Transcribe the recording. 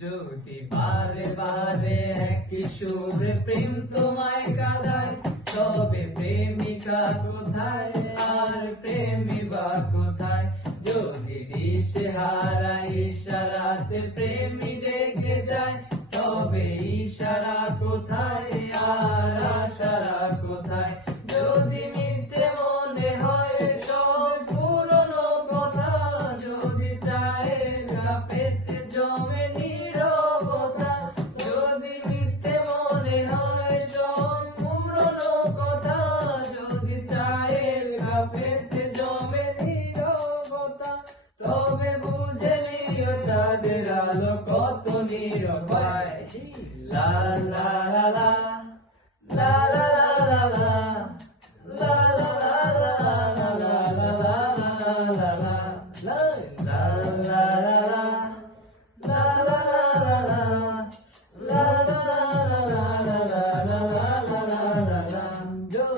যদি বারে বারে একই সুরে প্রেম তোমায় কাঁদায়, তবে প্রেমিকা কোথায় আর প্রেমী বা কোথায়? যদি দিশেহারা ইশারাতে প্রেমী ডেকে যায়, তবে ইশারা কোথায় আর আশারা কোথায়? যদি মিথ্যে মনে হয় সব পুরনো কথা, যদি চায়েরা পেতে জমে নীরবতা, যদি মিথ্যে মনে হয় সব পুরনো কথা, যদি চায়েরা পেতে জমে নীরবতা, তবে বুঝে নিও চাঁদের আলো কত নিরবায়। লা লা লা লা।